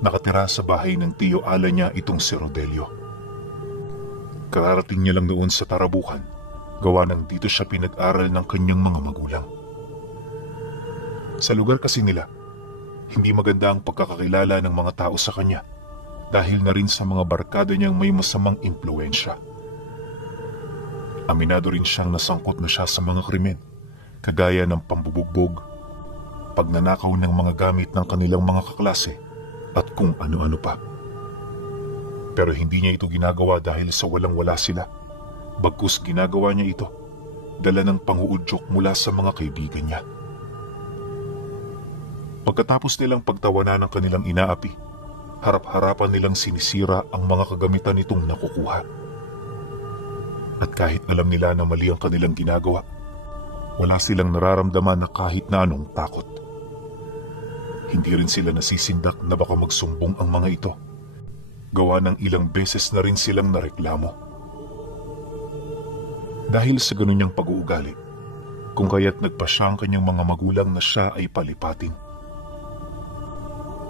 Nakatira sa bahay ng tiyo ala niya itong si Rodelio. Kararating niya lang noon sa Tarabukan, gawa ng dito siya pinag-aral ng kanyang mga magulang. Sa lugar kasi nila, hindi maganda ang pagkakakilala ng mga tao sa kanya dahil na rin sa mga barkada niyang may masamang impluensya. Aminado rin siyang nasangkot na siya sa mga krimen, kagaya ng pambubugbog, pagnanakaw ng mga gamit ng kanilang mga kaklase, at kung ano-ano pa. Pero hindi niya ito ginagawa dahil sa walang-wala sila. Bagkus ginagawa niya ito, dala ng panguudyok mula sa mga kaibigan niya. Pagkatapos nilang pagtawanan ng kanilang inaapi, harap-harapan nilang sinisira ang mga kagamitan nitong nakukuha. At kahit alam nila na mali ang kanilang ginagawa, wala silang nararamdaman na kahit na anong takot. Hindi rin sila nasisindak na baka magsumbong ang mga ito. Gawa ng ilang beses na rin silang nareklamo. Dahil sa ganun niyang pag-uugali, kung kaya't nagpasya ang kanyang mga magulang na siya ay palipatin.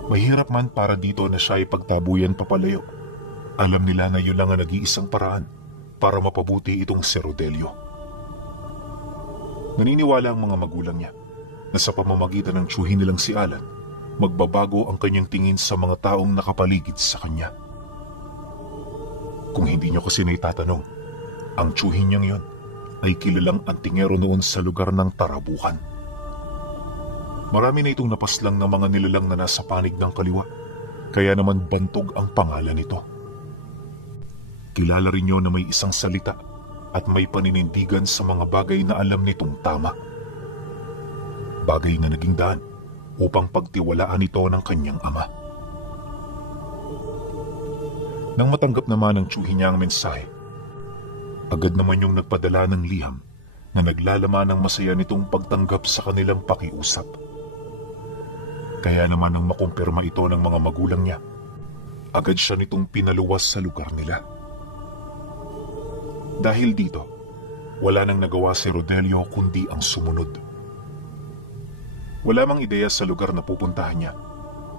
Mahirap man para dito na siya ay pagtabuyan papalayo. Alam nila na yun lang ang nag-iisang paraan para mapabuti itong si Rodelio. Naniniwala ang mga magulang niya na sa pamamagitan ng tiyuhin nilang si Alan, magbabago ang kanyang tingin sa mga taong nakapaligid sa kanya. Kung hindi niyo kasi naitatanong, ang tiyuhin niyang yon ay kilalang antingero noon sa lugar ng Tarabukan. Marami na itong napaslang na mga nilalang na nasa panig ng kaliwa, kaya naman bantog ang pangalan nito. Kilala rin niyo na may isang salita at may paninindigan sa mga bagay na alam nitong tama. Bagay na naging daan upang pagtiwalaan ito ng kanyang ama. Nang matanggap naman ng tiyuhin niya ang mensahe, agad naman yung nagpadala ng liham na naglalaman ng masaya nitong pagtanggap sa kanilang pakiusap. Kaya naman nang makumpirma ito ng mga magulang niya, agad siya nitong pinaluwas sa lugar nila. Dahil dito, wala nang nagawa si Rodelio kundi ang sumunod. Wala mang ideya sa lugar na pupuntahan niya.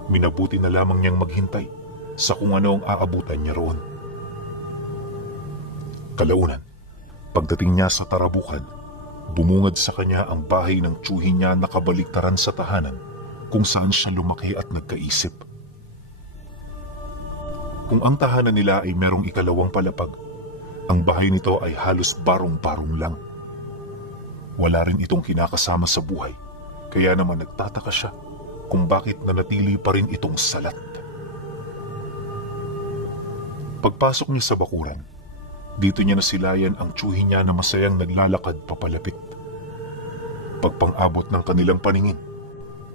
Minabuti na lamang niyang maghintay sa kung ano ang aabutan niya roon. Kalaunan, pagdating niya sa Tarabukan, bumungad sa kanya ang bahay ng tiyuhin niya na kabaliktaran sa tahanan kung saan siya lumaki at nagkaisip. Kung ang tahanan nila ay merong ikalawang palapag, ang bahay nito ay halos barong-barong lang. Wala rin itong kinakasama sa buhay, kaya naman nagtataka siya kung bakit nanatili pa rin itong salat. Pagpasok niya sa bakuran, dito niya nasilayan ang tiyuhin niya na masayang naglalakad papalapit. Pagpang-abot ng kanilang paningin,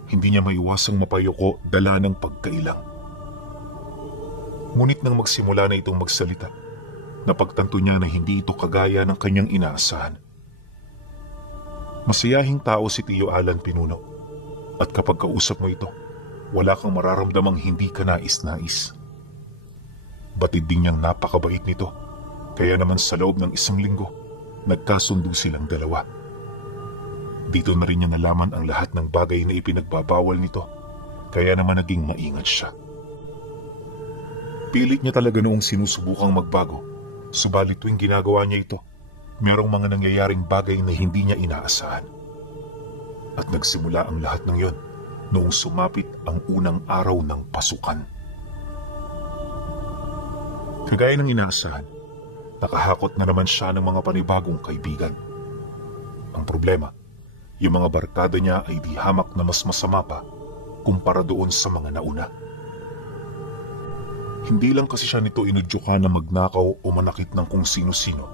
hindi niya maiwasang mapayoko dala ng pagkailang. Ngunit nang magsimula na itong magsalita, napagtanto niya na hindi ito kagaya ng kanyang inaasahan. Masayahing tao si Tio Alan Pinuno, at kapag kausap mo ito, wala kang mararamdamang hindi ka nais-nais. Batid din niyang napakabait nito, kaya naman sa loob ng 1 linggo, nagkasundo silang dalawa. Dito na rin niya nalaman ang lahat ng bagay na ipinagbabawal nito, kaya naman naging maingat siya. Pilit niya talaga noong sinusubukang magbago, subalit tuwing ginagawa niya ito, merong mga nangyayaring bagay na hindi niya inaasahan. At nagsimula ang lahat ng yon noong sumapit ang unang araw ng pasukan. Kagaya ng inaasahan, nakahakot na naman siya ng mga panibagong kaibigan. Ang problema, yung mga barkada niya ay di hamak na mas masama pa kumpara doon sa mga nauna. Hindi lang kasi siya nito inudyukan na magnakaw o manakit ng kung sino-sino,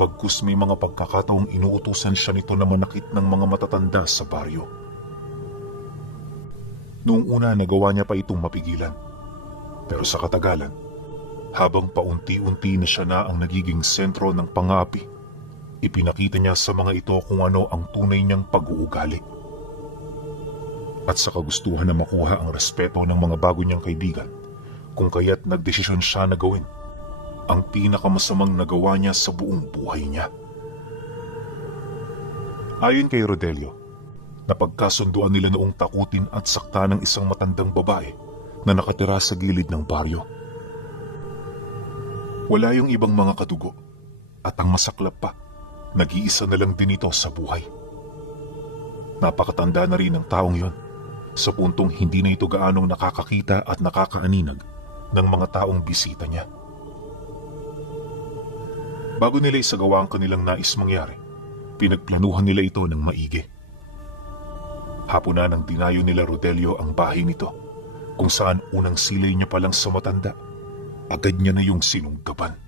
bagkus may mga pagkakataong inuutusan siya nito na manakit ng mga matatanda sa baryo. Noong una nagawa niya pa itong mapigilan, pero sa katagalan, habang paunti-unti na siya na ang nagiging sentro ng pang-aapi, ipinakita niya sa mga ito kung ano ang tunay niyang pag-uugali. At sa kagustuhan na makuha ang respeto ng mga bago niyang kaibigan, kung kaya't nagdesisyon siya na gawin ang pinakamasamang nagawa niya sa buong buhay niya. Ayon kay Rodelio, napagkasunduan nila noong takutin at sakta ng isang matandang babae na nakatira sa gilid ng baryo. Wala yung ibang mga katugo at ang masaklap pa, nag-iisa na lang din ito sa buhay. Napakatanda na rin ang taong yon sa puntong hindi na ito gaanong nakakakita at nakakaaninag ng mga taong bisita niya. Bago nila isagawa ang kanilang nais mangyari, pinagplanuhan nila ito ng maigi. Hapon na nang dinayo nila Rodelio ang bahay nito, kung saan unang silay niya palang sa matanda, agad niya na yung sinunggaban.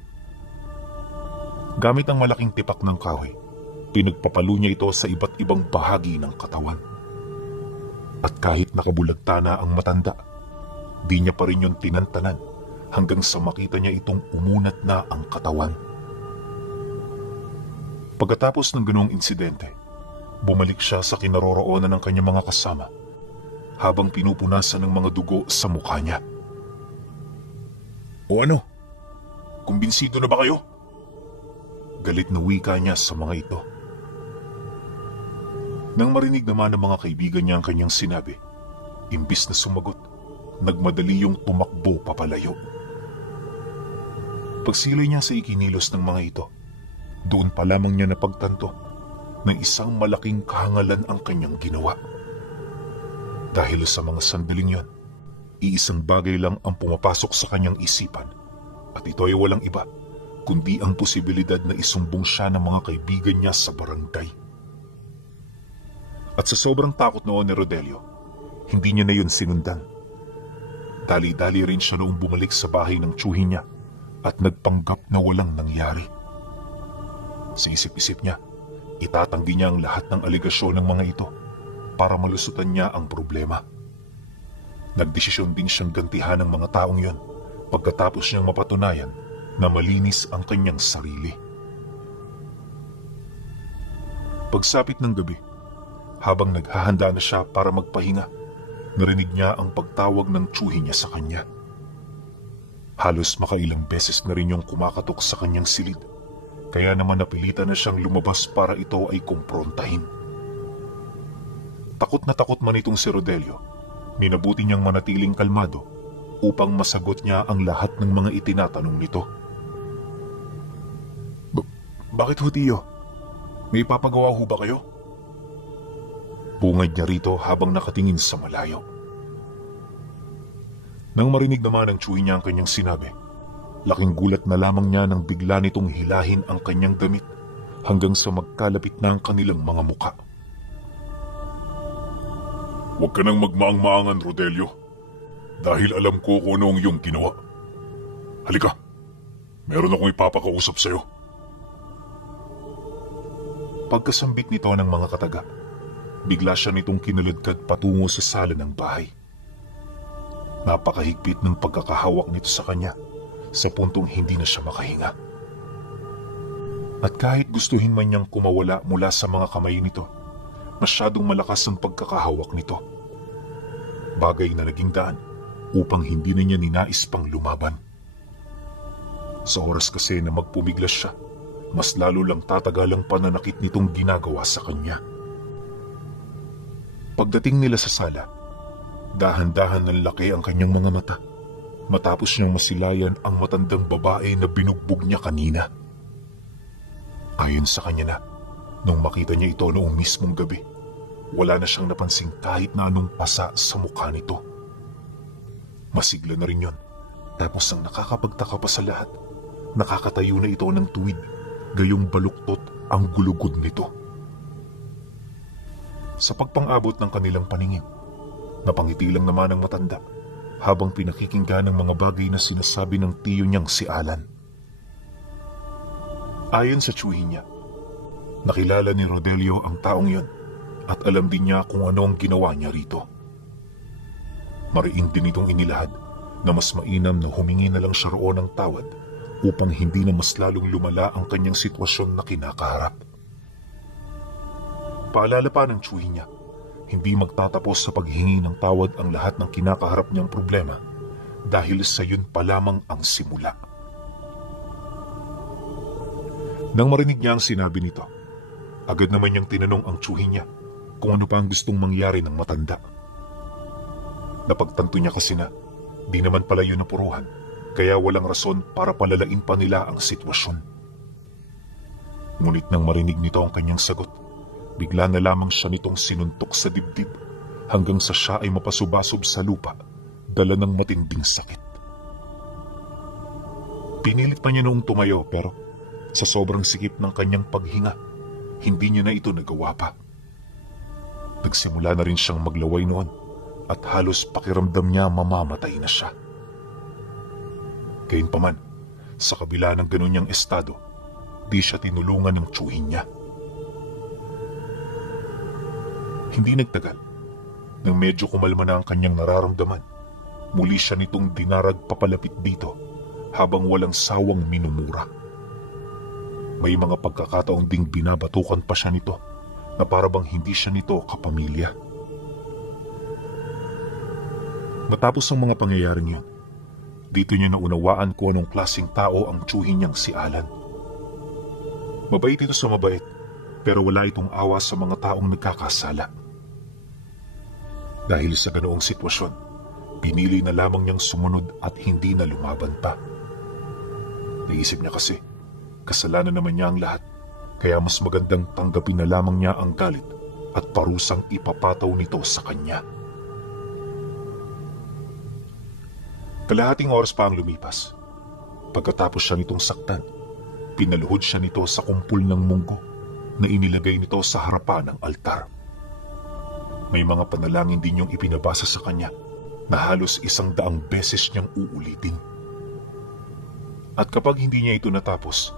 Gamit ang malaking tipak ng kahoy, pinagpapalo niya ito sa iba't ibang bahagi ng katawan. At kahit nakabulagta na ang matanda, di niya pa rin yun tinantanan hanggang sa makita niya itong umunat na ang katawan. Pagkatapos ng ganoong insidente, bumalik siya sa kinaroroonan ng kanyang mga kasama habang pinupunasan ng mga dugo sa mukha niya. O ano? Kumbinsido na ba kayo? Galit na wika niya sa mga ito. Nang marinig naman ng mga kaibigan niya ang kanyang sinabi, imbis na sumagot, nagmadali yung tumakbo papalayo. Pagsilay niya sa ikinilos ng mga ito, doon pa lamang niya napagtanto na isang malaking kahangalan ang kanyang ginawa. Dahil sa mga sandaling yon, iisang bagay lang ang pumapasok sa kanyang isipan at ito ay walang iba kundi ang posibilidad na isumbong siya ng mga kaibigan niya sa barangay. At sa sobrang takot noon ni Rodelio, hindi niya na yun sinundan. Dali-dali rin siya noong bumalik sa bahay ng tiyuhin niya at nagpanggap na walang nangyari. Sa isip-isip niya, itatanggi niya ang lahat ng aligasyon ng mga ito para malusutan niya ang problema. Nagdesisyon din siyang gantihan ng mga taong yon pagkatapos niyang mapatunayan na malinis ang kanyang sarili. Pagsapit ng gabi, habang naghahanda na siya para magpahinga, narinig niya ang pagtawag ng tiyuhin niya sa kanya. Halos makailang beses na rin yung kumakatok sa kanyang silid, kaya naman napilitan na siyang lumabas para ito ay kumprontahin. Takot na takot man itong si Rodelio, minabuti niyang manatiling kalmado upang masagot niya ang lahat ng mga itinatanong nito. Bakit ho, tiyo? May ipapagawa ho ba kayo? Bungad niya rito habang nakatingin sa malayo. Nang marinig naman ng tiyuhin niya ang kanyang sinabi, laking gulat na lamang niya nang bigla nitong hilahin ang kanyang damit hanggang sa magkalapit na ang kanilang mga muka. Huwag ka nang magmaang-maangan, Rodelio, dahil alam ko kung ano ang iyong ginawa. Halika, meron akong ipapakausap sa'yo. Pagkasambit nito ng mga kataga, bigla siya nitong kinaladkad patungo sa sala ng bahay. Napakahigpit ng pagkakahawak nito sa kanya sa puntong hindi na siya makahinga. At kahit gustuhin man niyang kumawala mula sa mga kamay nito, masyadong malakas ang pagkakahawak nito. Bagay na naging daan upang hindi na niya ninais pang lumaban. Sa oras kasi na magpumiglas siya, mas lalo lang tatagal ang pananakit nitong ginagawa sa kanya. Pagdating nila sa sala, dahan-dahan ng laki ang kanyang mga mata matapos niyang masilayan ang matandang babae na binugbog niya kanina. Ayon sa kanya na, nung makita niya ito noong mismong gabi, wala na siyang napansing kahit na anong pasa sa mukha nito. Masigla na rin yon, tapos ang nakakapagtaka pa sa lahat, nakakatayo na ito ng tuwid, gayong baluktot ang gulugod nito. Sa pagpang-abot ng kanilang paningin, napangiti lang naman ang matanda habang pinakikinggan ng mga bagay na sinasabi ng tiyo niyang si Alan. Ayon sa tiyuhin niya, nakilala ni Rodelio ang taong yon at alam din niya kung ano ang ginawa niya rito. Mariin din itong inilahad na mas mainam na humingi na lang siya roon ng tawad upang hindi na mas lalong lumala ang kanyang sitwasyon na kinakaharap. Paalala pa ng tiyuhin niya, hindi magtatapos sa paghingi ng tawad ang lahat ng kinakaharap niyang problema dahil sa yun pa lamang ang simula. Nang marinig niya ang sinabi nito, agad naman niyang tinanong ang tiyuhin niya kung ano pa ang gustong mangyari ng matanda. Napagtanto niya kasi na Di naman pala yun napuruhan, kaya walang rason para palalain pa nila ang sitwasyon. Ngunit nang marinig nito ang kanyang sagot, bigla na lamang siya nitong sinuntok sa dibdib hanggang sa siya ay mapasubasob sa lupa, dala ng matinding sakit. Pinilit pa niya noong tumayo pero sa sobrang sikip ng kanyang paghinga, hindi niya na ito nagawa pa. Nagsimula na rin siyang maglaway noon at halos pakiramdam niya mamamatay na siya. Gayunpaman, sa kabila ng ganun niyang estado, di siya tinulungan ng tiyuhin niya. Hindi nagtagal, nang medyo kumalma na ang kanyang nararamdaman, muli siya nitong dinarag papalapit dito habang walang sawang minumura. May mga pagkakataong ding binabatukan pa siya nito na para bang hindi siya nito kapamilya. Matapos ang mga pangyayaring yun, dito niya naunawaan kung anong klaseng tao ang tiyuhin niyang si Alan. Mabait ito sa mabait, pero wala itong awa sa mga taong nagkakasala. Dahil sa ganoong sitwasyon, pinili na lamang niyang sumunod at hindi na lumaban pa. Naisip niya kasi, kasalanan naman niya ang lahat, kaya mas magandang tanggapin na lamang niya ang galit at parusang ipapataw nito sa kanya. Kalahating oras pa ang lumipas. Pagkatapos siya nitong saktan, pinaluhod siya nito sa kumpul ng munggo na inilagay nito sa harapan ng altar. May mga panalangin din yung ipinabasa sa kanya na halos 100 beses niyang uulitin. At kapag hindi niya ito natapos,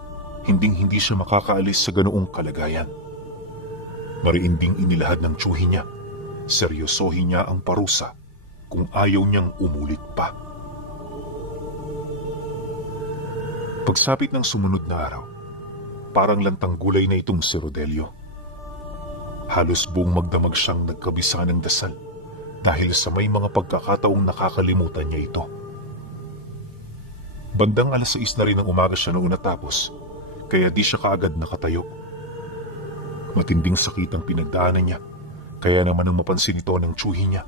hinding-hindi siya makakaalis sa ganoong kalagayan. Mariinding inilahad ng tiyuhin niya, seryosohin niya ang parusa kung ayaw niyang umulit pa. Pagsapit ng sumunod na araw, parang lantang gulay na itong si Rodelio. Halos buong magdamag siyang nagkabisa ng dasal dahil sa may mga pagkakataong nakakalimutan niya ito. Bandang 6:00 na rin ng umaga siya noong natapos, kaya di siya kaagad nakatayo. Matinding sakit ang pinagdaanan niya, kaya naman ang mapansin ito ng tiyuhin niya,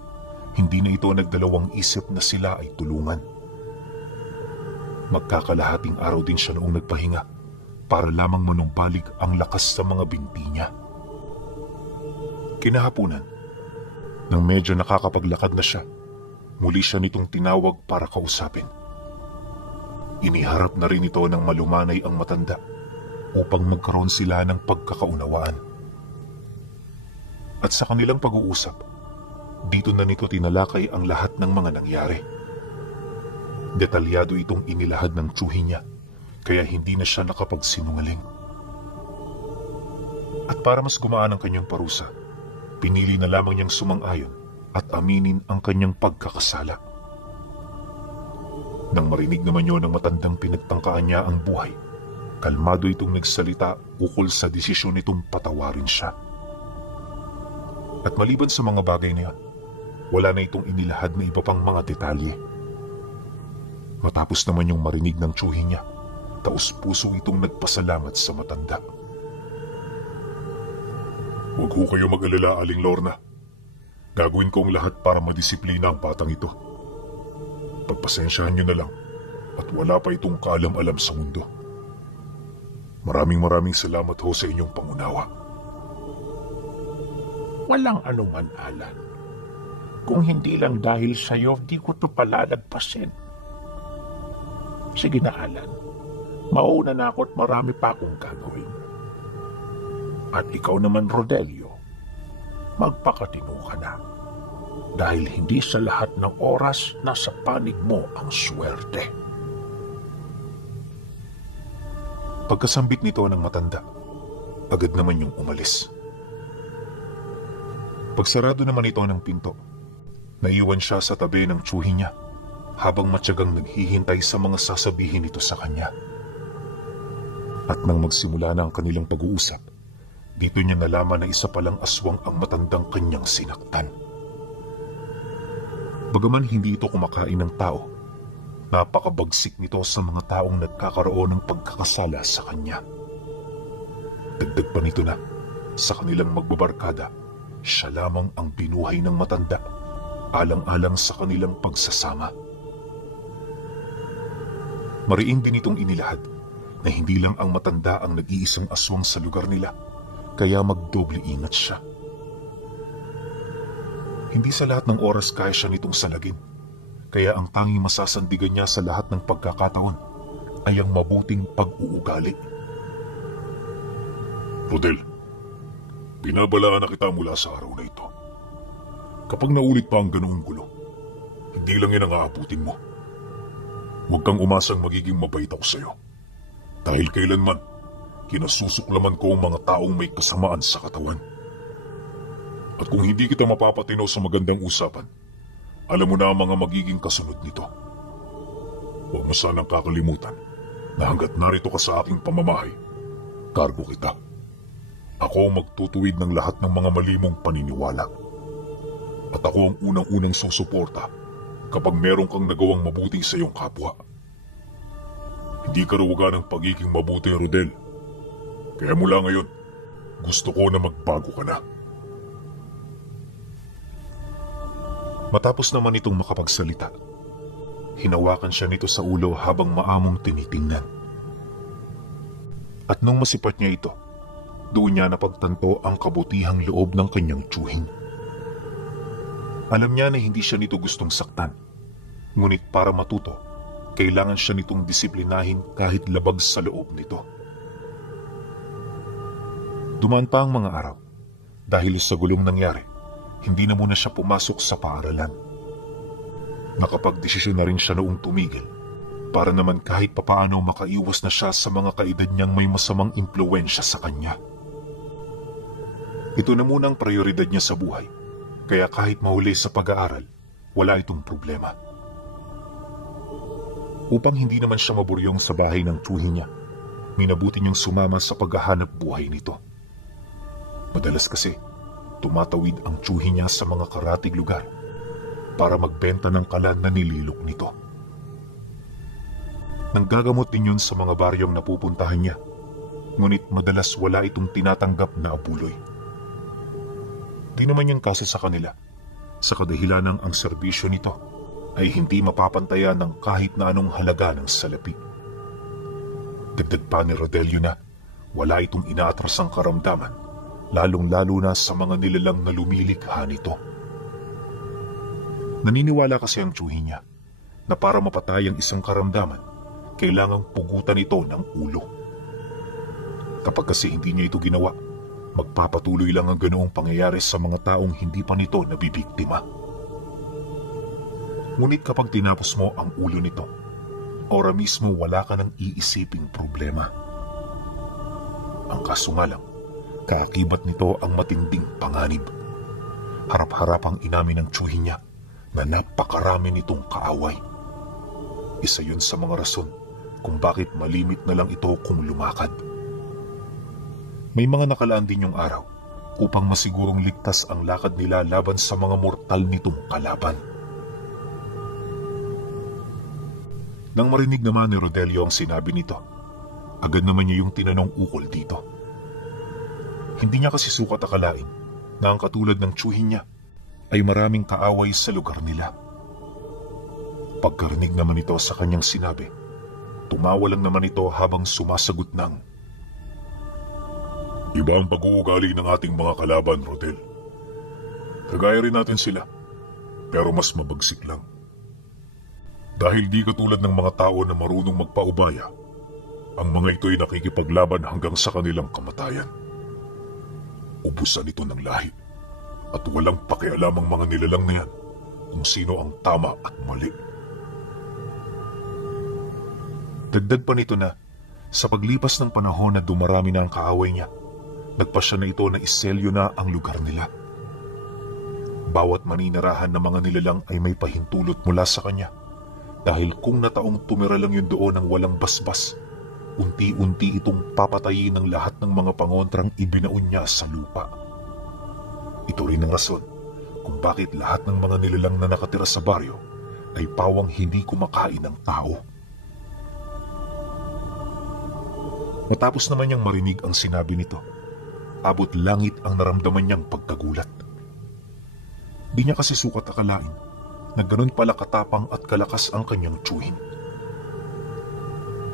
hindi na ito nagdalawang isip na sila ay tulungan. Magkakalahating araw din siya noong nagpahinga para lamang manumbalik ang lakas sa mga binti niya. Kinahapunan, nang medyo nakakapaglakad na siya, muli siya nitong tinawag para kausapin. Iniharap na rin ito ng malumanay ang matanda upang magkaroon sila ng pagkakaunawaan. At sa kanilang pag-uusap, dito na nito tinalakay ang lahat ng mga nangyari. Detalyado itong inilahad ng tiyuhin niya, kaya hindi na siya nakapagsinungaling. At para mas gumaan ang kanyang parusa, pinili na lamang niyang sumang-ayon at aminin ang kanyang pagkakasala. Nang marinig naman yun ng matandang pinagtangkaan niya ang buhay, kalmado itong nagsalita ukol sa desisyon nitong patawarin siya. At maliban sa mga bagay na yan, wala na itong inilahad na iba pang mga detalye. Matapos naman yung marinig ng tiyuhin niya, taus-puso itong nagpasalamat sa matanda. Huwag ho kayo mag-alala, Aling Lorna. Gagawin ko ang lahat para madisiplina ang batang ito. Pagpasensyahan niyo na lang at wala pa itong kaalam-alam sa mundo. Maraming salamat ho sa inyong pangunawa. Walang anuman, Alan. Kung hindi lang dahil sa'yo, di ko ito palalagpasin. Sige na, Alan. Mauna na ako at marami pa akong gagawin. At ikaw naman, Rodelio, magpakatino ka na. Dahil hindi sa lahat ng oras nasa panig mo ang swerte. Pagkasambit nito ng matanda, agad naman yung umalis. Pagsarado naman ito ng pinto, naiwan siya sa tabi ng tiyuhin niya habang matyagang naghihintay sa mga sasabihin nito sa kanya. At nang magsimula na ang kanilang pag-uusap, dito niya nalaman na isa palang aswang ang matandang kanyang sinaktan. Bagaman hindi ito kumakain ng tao, napakabagsik nito sa mga taong nagkakaroon ng pagkakasala sa kanya. Dagdag pa nito na, sa kanilang magbabarkada, siya lamang ang binuhay ng matanda, alang-alang sa kanilang pagsasama. Mariin din itong inilahad na hindi lang ang matanda ang nag-iisang aswang sa lugar nila, kaya magdoble ingat siya. Hindi sa lahat ng oras kaya siya nitong salagin, kaya ang tanging masasandigan niya sa lahat ng pagkakataon ay ang mabuting pag-uugali. Rodel, binabalaan na kita mula sa araw na ito. Kapag naulit pa ang ganoong gulo, hindi lang yan ang aabutin mo. Huwag kang umasang magiging mabait ako sa'yo. Dahil kailanman, kinasusuklaman ko ang mga taong may kasamaan sa katawan. At kung hindi kita mapapatinaw sa magandang usapan, alam mo na ang mga magiging kasunod nito. Huwag mo sanang kakalimutan na hanggat narito ka sa aking pamamahay, kargo kita. Ako ang magtutuwid ng lahat ng mga malimong paniniwala. At ako ang unang-unang susuporta kapag meron kang nagawang mabuti sa iyong kapwa. Hindi karawagan ng pagiging mabuti, Rodel. Kaya mula ngayon, gusto ko na magbago ka na. Matapos naman itong makapagsalita, hinawakan siya nito sa ulo habang maamong tinitingnan. At nung masipat niya ito, doon niya napagtanto ang kabutihang loob ng kanyang tiyuhin. Alam niya na hindi siya nito gustong saktan, ngunit para matuto, kailangan siya nitong disiplinahin kahit labag sa loob nito. Dumaan pa ang mga araw. Dahil sa gulong nangyari, hindi na muna siya pumasok sa paaralan. Nakapagdesisyon na rin siya noong tumigil para naman kahit papaano makaiwas na siya sa mga kaedad niyang may masamang impluwensya sa kanya. Ito na muna ang prioridad niya sa buhay, kaya kahit mahuli sa pag-aaral, wala itong problema. Upang hindi naman siya maburyong sa bahay ng tiyuhin niya, minabuti niyang sumama sa paghahanap buhay nito. Madalas kasi, tumatawid ang tiyuhin niya sa mga karatig lugar para magbenta ng kalan na nililok nito. Nanggagamot din yun sa mga baryong napupuntahan niya, ngunit madalas wala itong tinatanggap na abuloy. Di naman yung kaso sa kanila, sa kadahilanang ang serbisyo nito ay hindi mapapantayan ng kahit na anong halaga ng salapi. Dagdag pa ni Rodelio na wala itong inaatrasang karamdaman, lalong-lalo na sa mga nilalang na lumilikha nito. Naniniwala kasi ang tiyuhin niya na para mapatay ang isang karamdaman, kailangang pugutan ito ng ulo. Kapag kasi hindi niya ito ginawa, magpapatuloy lang ang ganoong pangyayari sa mga taong hindi pa nito nabibiktima. Ngunit kapag tinapos mo ang ulo nito, ora mismo wala ka ng iisiping problema. Ang kaso nga lang, kaakibat nito ang matinding panganib. Harap-harapang inamin ng tiyuhin niya na napakarami nitong kaaway. Isa yun sa mga rason kung bakit malimit na lang ito kung lumakad. May mga nakalaan din yung araw upang masigurong ligtas ang lakad nila laban sa mga mortal nitong kalaban. Nang marinig naman ni Rodelio ang sinabi nito, agad naman niya yung tinanong ukol dito. Hindi niya kasi sukat akalain na ang katulad ng tiyuhin niya ay maraming kaaway sa lugar nila. Pagkarinig naman ito sa kanyang sinabi, tumawa lang naman ito habang sumasagot ng, "Iba ang pag-uugali ng ating mga kalaban, Rodel. Kagaya rin natin sila, pero mas mabagsik lang. Dahil di katulad ng mga tao na marunong magpaubaya, ang mga ito'y nakikipaglaban hanggang sa kanilang kamatayan. Ubusan ito ng lahi at walang pakialam ang mga nilalang na yan kung sino ang tama at mali." Dagdag pa nito na sa paglipas ng panahon na dumarami na ang kaaway niya, nagpasya na ito na iselyo na ang lugar nila. Bawat maninirahan ng mga nilalang ay may pahintulot mula sa kanya, dahil kung nataong tumira lang yun doon ng walang basbas, unti-unti itong papatayin ng lahat ng mga pangontrang ibinaon niya sa lupa. Ito rin ang rason kung bakit lahat ng mga nilalang na nakatira sa baryo ay pawang hindi kumakain ng tao. Matapos naman niyang marinig ang sinabi nito, abot langit ang naramdaman niyang pagkagulat. Di niya kasi sukat akalain na ganun pala katapang at kalakas ang kanyang tiyuhin.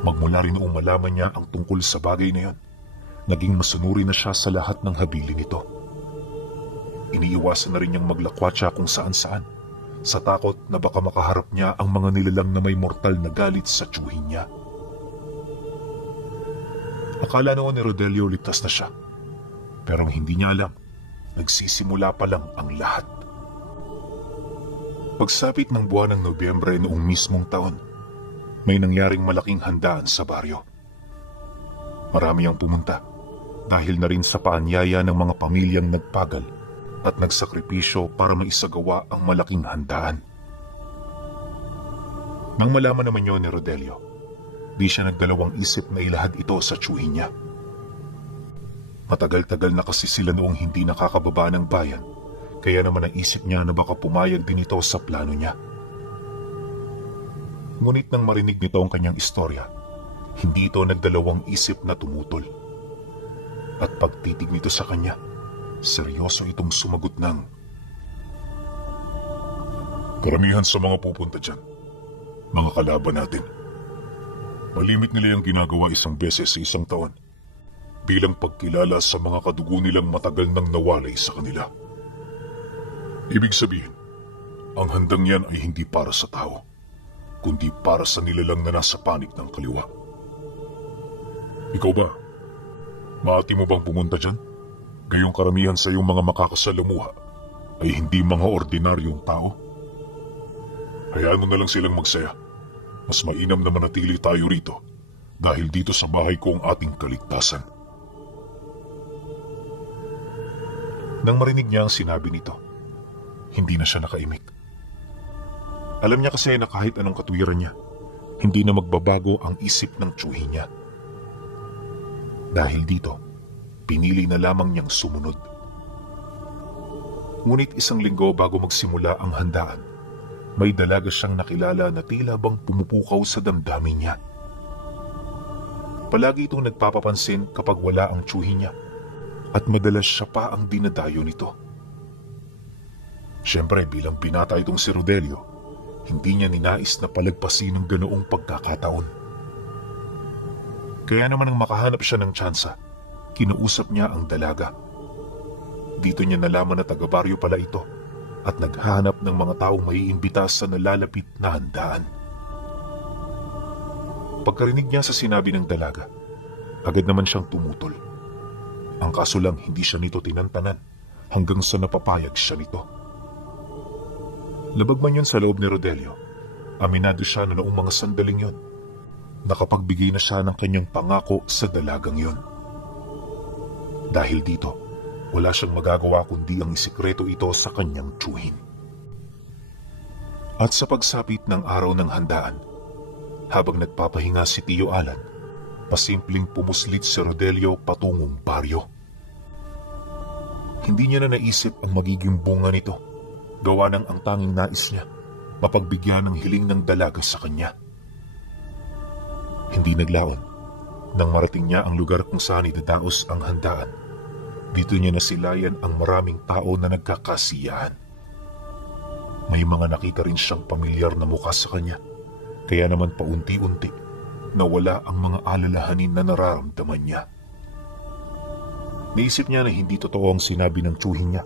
Magmula rin noong malaman niya ang tungkol sa bagay na yon, naging masunuri na siya sa lahat ng habili nito. Iniiwasan na rin niyang maglakwatsa kung saan-saan, sa takot na baka makaharap niya ang mga nilalang na may mortal na galit sa tiyuhin niya. Akala noon ni Rodelio ligtas na siya, pero hindi niya alam, nagsisimula pa lang ang lahat. Pagsapit ng buwan ng Nobyembre noong mismong taon, may nangyaring malaking handaan sa baryo. Marami ang pumunta dahil na rin sa paanyaya ng mga pamilyang nagpagal at nagsakripisyo para maisagawa ang malaking handaan. Nang malaman naman yun ni Rodelio, di siya nagdalawang isip na ilahad ito sa tiyuhin niya. Matagal-tagal na kasi sila noong hindi nakakababa ng bayan, kaya naman naisip niya na baka pumayag din ito sa plano niya. Ngunit nang marinig nito ang kanyang istorya, hindi ito nagdalawang isip na tumutol. At pagtitig nito sa kanya, seryoso itong sumagot ng, "Karamihan sa mga pupunta dyan, mga kalaban natin. Malimit nila yung ginagawa isang beses sa isang taon bilang pagkilala sa mga kadugo nilang matagal nang nawalay sa kanila. Ibig sabihin, ang handang yan ay hindi para sa tao, kundi para sa nilalang na nasa panig ng kaliwa. Ikaw ba? Maati mo bang pumunta dyan? Gayong karamihan sa iyong mga makakasalamuha ay hindi mga ordinaryong tao? Hayaan mo na lang silang magsaya. Mas mainam na manatili tayo rito dahil dito sa bahay ko ang ating kaligtasan." Nang marinig niya ang sinabi nito, hindi na siya nakaimik. Alam niya kasi na kahit anong katwiran niya, hindi na magbabago ang isip ng tiyuhin niya. Dahil dito, pinili na lamang niyang sumunod. Ngunit isang linggo bago magsimula ang handaan, may dalaga siyang nakilala na tila bang pumupukaw sa damdamin niya. Palagi itong nagpapapansin kapag wala ang tiyuhin niya at madalas siya pa ang dinadayo nito. Siyempre bilang binata itong si Rodelio, hindi niya ninais na palagpasin ng ganoong pagkakataon. Kaya naman nang makahanap siya ng tsansa, kinausap niya ang dalaga. Dito niya nalaman na taga-baryo pala ito at naghahanap ng mga taong maiimbita sa nalalapit na handaan. Pagkarinig niya sa sinabi ng dalaga, agad naman siyang tumutol. Ang kaso lang hindi siya nito tinantanan hanggang sa napapayag siya nito. Labag man yun sa loob ni Rodelio, aminado siya na noong mga sandaling yon, nakapagbigay na siya ng kanyang pangako sa dalagang yon. Dahil dito, wala siyang magagawa kundi ang isikreto ito sa kanyang tiyuhin. At sa pagsapit ng araw ng handaan, habang nagpapahinga si Tio Alan, pasimpleng pumuslit si Rodelio patungong baryo. Hindi niya na naisip ang magiging bunga nito, gawa ng ang tanging nais niya, mapagbigyan ng hiling ng dalaga sa kanya. Hindi naglaon, nang marating niya ang lugar kung saan idadaos ang handaan. Dito niya nasilayan ang maraming tao na nagkakasiyahan. May mga nakita rin siyang pamilyar na mukha sa kanya, kaya naman paunti-unti nawala ang mga alalahanin na nararamdaman niya. Naisip niya na hindi totoo ang sinabi ng tiyuhin niya,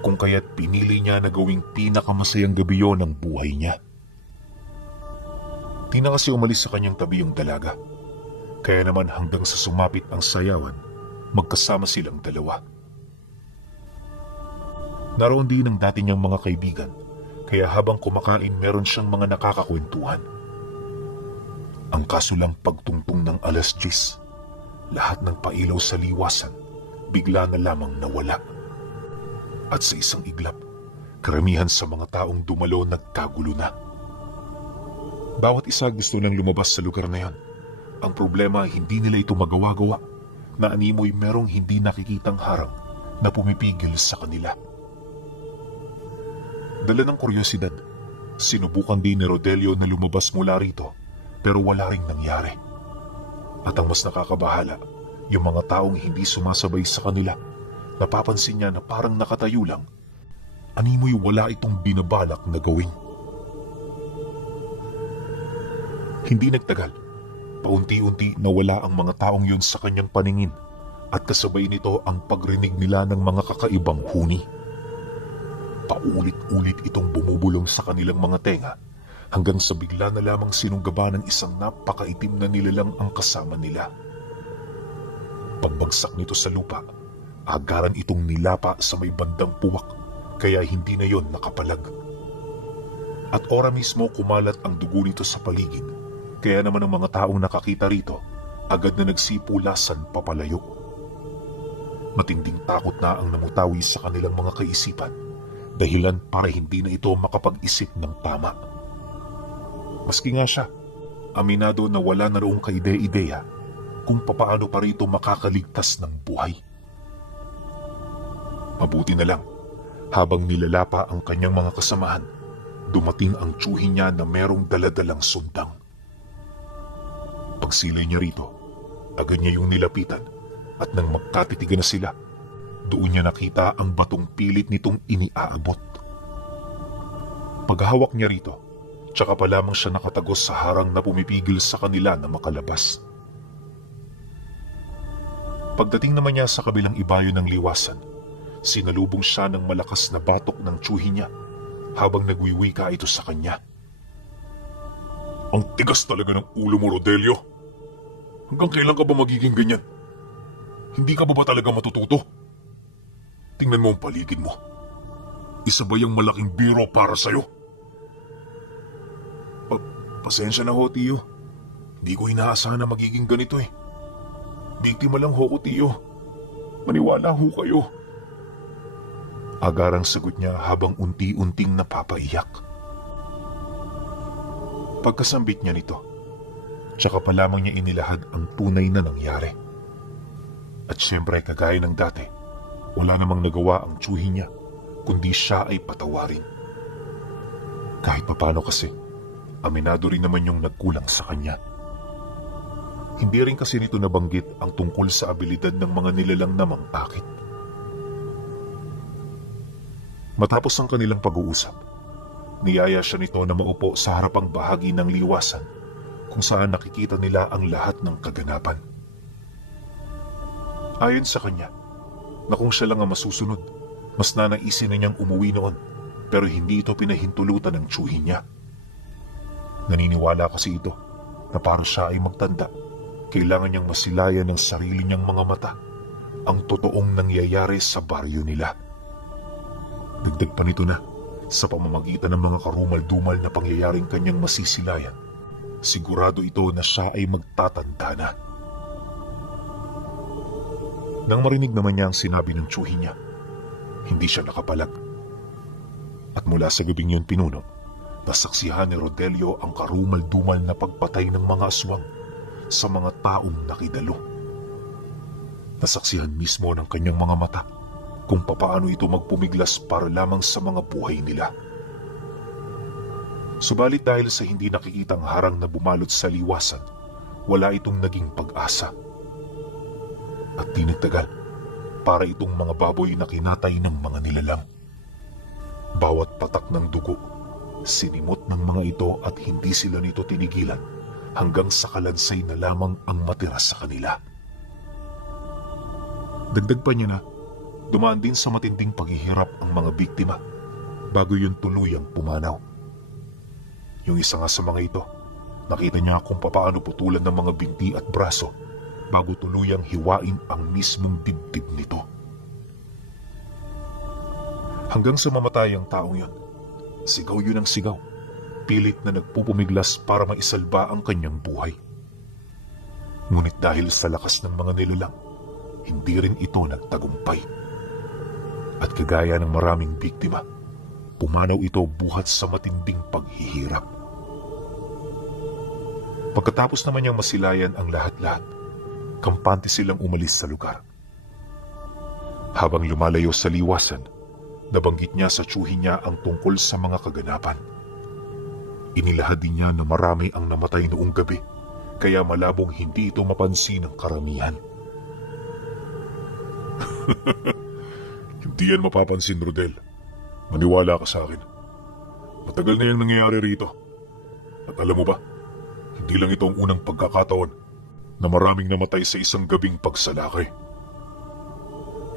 kung kaya't pinili niya na gawing pinakamasayang gabi yon ng buhay niya. Di na kasi umalis sa kanyang tabi yung dalaga, kaya naman hanggang sa sumapit ang sayawan, magkasama silang dalawa. Naroon din ang dati niyang mga kaibigan, kaya habang kumakain meron siyang mga nakakakwentuhan. Ang kaso lang pagtungtong ng 10:00, lahat ng pailaw sa liwasan bigla na lamang nawala. At sa isang iglap, karamihan sa mga taong dumalo nagkagulo na. Bawat isa gusto nang lumabas sa lugar na yon. Ang problema hindi nila ito magawa-gawa, na animoy merong hindi nakikitang harang na pumipigil sa kanila. Dala ng kuryosidad, sinubukan din ni Rodelio na lumabas mula rito pero wala ring nangyari. At ang mas nakakabahala, yung mga taong hindi sumasabay sa kanila, napapansin niya na parang nakatayo lang. Animoy wala itong binabalak na gawin. Hindi nagtagal, Paunti-unti nawala ang mga taong yun sa kanyang paningin at kasabay nito ang pagrinig nila ng mga kakaibang huni. Paulit-ulit itong bumubulong sa kanilang mga tenga hanggang sa bigla na lamang sinunggaba ng isang napakaitim na nilalang ang kasama nila. Pagbagsak nito sa lupa, agaran itong nilapa sa may bandang puwak kaya hindi na yon nakapalag. At ora mismo kumalat ang dugo nito sa paligid, kaya naman ang mga taong nakakita rito agad na nagsipulasan papalayo. Matinding takot na ang namutawi sa kanilang mga kaisipan, dahilan para hindi na ito makapag-isip ng tama. Maski nga siya, aminado na wala na roong kaide-ideya kung papaano pa rito makakaligtas ng buhay. Mabuti na lang, habang nilalapa ang kanyang mga kasamahan, dumating ang tiyuhin niya na merong daladalang sundang. Pagsilay niya rito, agad niya yung nilapitan at nang magkatitigan na sila, doon niya nakita ang batong pilit nitong iniaabot. Paghahawak niya rito, tsaka pa lamang siya nakatagos sa harang na pumipigil sa kanila na makalabas. Pagdating naman niya sa kabilang ibayo ng liwasan, sinalubong siya ng malakas na batok ng tiyuhin niya habang nagwiwika ito sa kanya. Ang tigas talaga ng ulo mo, Rodelio. Hanggang kailan ka ba magiging ganyan? Hindi ka ba talaga matututo? Tingnan mo ang paligid mo. Isa ba yung malaking biro para sa'yo? Pasensya na ho, Tiyo. Hindi ko inaasahan na magiging ganito eh. Biktima lang ho ko, Tiyo. Maniwala ho kayo. Agarang sagot niya habang unti-unting napapaiyak. Pagkasambit niya nito, tsaka pa lamang niya inilahad ang tunay na nangyari. At siyempre kagaya ng dati, wala namang nagawa ang tiyuhin niya, kundi siya ay patawarin. Kahit papano kasi, aminado rin naman yung nagkulang sa kanya. Hindi rin kasi nito nabanggit ang tungkol sa abilidad ng mga nilalang na mangakit. Matapos ang kanilang pag-uusap, niyaya siya nito na maupo sa harapang bahagi ng liwasan kung saan nakikita nila ang lahat ng kaganapan. Ayon sa kanya, na kung siya lang ang masusunod, mas nanaisin na niyang umuwi noon pero hindi ito pinahintulutan ng tiyuhin niya. Naniniwala kasi ito na para siya ay magtanda, kailangan niyang masilayan ng sarili niyang mga mata ang totoong nangyayari sa baryo nila. Dagdag pa nito na, sa pamamagitan ng mga karumal-dumal na pangyayaring kanyang masisilayan, sigurado ito na siya ay magtatanda na. Nang marinig naman niya ang sinabi ng tiyuhin niya, hindi siya nakapalag. At mula sa gabing yun pinuno, nasaksihan ni Rodelio ang karumal-dumal na pagpatay ng mga aswang sa mga taong nakidalo. Nasaksihan mismo ng kanyang mga mata kung papaano ito magpumiglas para lamang sa mga buhay nila. Subalit dahil sa hindi nakikitang harang na bumalot sa liwasan, wala itong naging pag-asa. At di nagtagal, para itong mga baboy na kinatay ng mga nilalang. Bawat patak ng dugo, sinimot ng mga ito at hindi sila nito tinigilan hanggang sa kalansay na lamang ang matira sa kanila. Dagdag pa niya na, dumaan din sa matinding paghihirap ang mga biktima bago yun tuluyang pumanaw. Yung isa nga sa mga ito, nakita niya kung papaano putulan ng mga binti at braso bago tuluyang hiwain ang mismong dibdib nito. Hanggang sa mamatay ang taong yun, sigaw yun ang sigaw, pilit na nagpupumiglas para maisalba ang kanyang buhay. Ngunit dahil sa lakas ng mga nilalang, hindi rin ito nagtagumpay. At kagaya ng maraming biktima, pumanaw ito buhat sa matinding paghihirap. Pagkatapos naman niyang masilayan ang lahat-lahat, kampante silang umalis sa lugar. Habang lumalayo sa liwasan, nabanggit niya sa tiyuhin niya ang tungkol sa mga kaganapan. Inilahad din niya na marami ang namatay noong gabi, kaya malabong hindi ito mapansin ng karamihan. Hindi yan mapapansin, Rodel. Maniwala ka sa akin. Matagal na yung nangyayari rito. At alam mo ba, Hindi lang ito ang unang pagkakataon na maraming namatay sa isang gabing pagsalakay.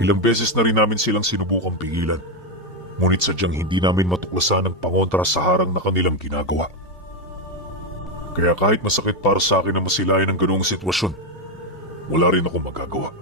Ilang beses na rin namin silang sinubukang pigilan, ngunit sadyang hindi namin matuklasan ang pangontra sa harang na kanilang ginagawa. Kaya kahit masakit para sa akin na masilayan ang ganoong sitwasyon, wala rin akong magagawa.